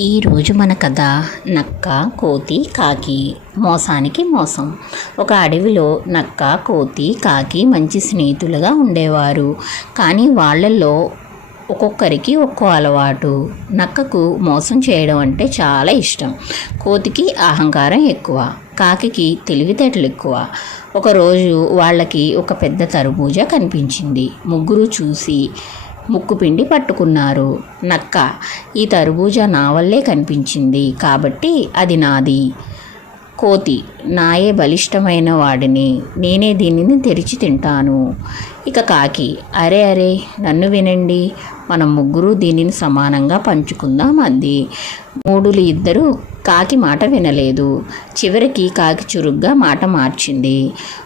ఈరోజు మన కథ నక్క, కోతి, కాకి. మోసానికి మోసం. ఒక అడవిలో నక్క, కోతి, కాకి మంచి స్నేహితులుగా ఉండేవారు. కానీ వాళ్ళల్లో ఒక్కొక్కరికి ఒక్కో అలవాటు. నక్కకు మోసం చేయడం అంటే చాలా ఇష్టం. కోతికి అహంకారం ఎక్కువ. కాకికి తెలివితేటలు ఎక్కువ. ఒకరోజు వాళ్ళకి ఒక పెద్ద తర్బూజా కనిపించింది. ముగ్గురు చూసి ముక్కుపిండి పట్టుకున్నారు. నక్క, ఈ తర్బూజా నా వల్లే కనిపించింది కాబట్టి అది నాది. కోతి, నాయే బలిష్టమైన వాడిని, నేనే దీనిని తెరిచి తింటాను. ఇక కాకి, అరే అరే నన్ను వినండి, మనం ముగ్గురు దీనిని సమానంగా పంచుకుందాం అంది. మూడులు ఇద్దరు కాకి మాట వినలేదు. చివరికి కాకి చురుగ్గా మాట మార్చింది.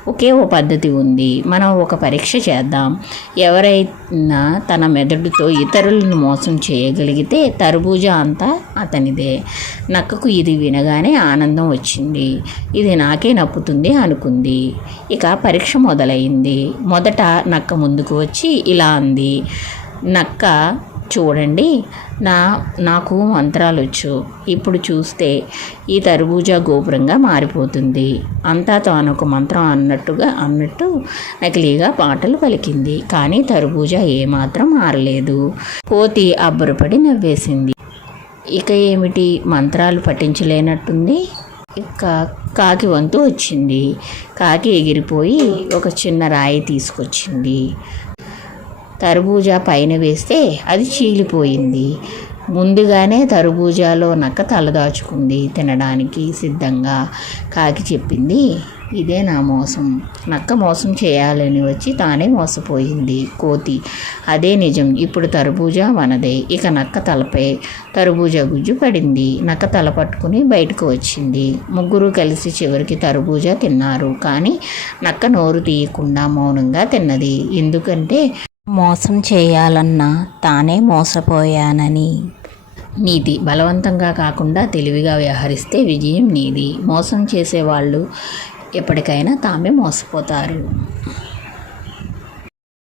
ఒకే ఓ పద్ధతి ఉంది, మనం ఒక పరీక్ష చేద్దాం. ఎవరైనా తన మెదడుతో ఇతరులను మోసం చేయగలిగితే తర్బూజా అంతా అతనిదే. నక్కకు ఇది వినగానే ఆనందం వచ్చింది. ఇది నాకే నప్పుతుంది అనుకుంది. ఇక పరీక్ష మొదలైంది. మొదట నక్క ముందుకు వచ్చి ఇలా అంది. నక్క, చూడండి, నాకు మంత్రాలు వచ్చు. ఇప్పుడు చూస్తే ఈ తర్బూజా గోపురంగా మారిపోతుంది. అంతా తానొక మంత్రం అన్నట్టు నకిలీగా పాటలు పలికింది. కానీ తర్బూజా ఏమాత్రం మారలేదు. కోతి అబ్బురపడి నవ్వేసింది. ఇక ఏమిటి, మంత్రాలు పఠించలేనట్టుంది. ఇక కాకి వంతు వచ్చింది. కాకి ఎగిరిపోయి ఒక చిన్న రాయి తీసుకొచ్చింది. తర్బూజా పైన వేస్తే అది చీలిపోయింది. ముందుగానే తర్బూజాలో నక్క తలదాచుకుంది తినడానికి సిద్ధంగా. కాకి చెప్పింది, ఇదే నా మోసం. నక్క మోసం చేయాలని వచ్చి తానే మోసపోయింది. కోతి, అదే నిజం. ఇప్పుడు తర్బూజా మనదే. ఇక నక్క తలపై తర్బూజా గుజ్జు పడింది. నక్క తల పట్టుకుని బయటకు వచ్చింది. ముగ్గురు కలిసి చివరికి తర్బూజా తిన్నారు. కానీ నక్క నోరు తీయకుండా మౌనంగా తిన్నది. ఎందుకంటే మోసం చేయాలన్నా తానే మోసపోయానని. నీతి, బలవంతంగా కాకుండా తెలివిగా వ్యవహరిస్తే విజయం నీది. మోసం చేసేవాళ్ళు ఎప్పటికైనా తామే మోసపోతారు.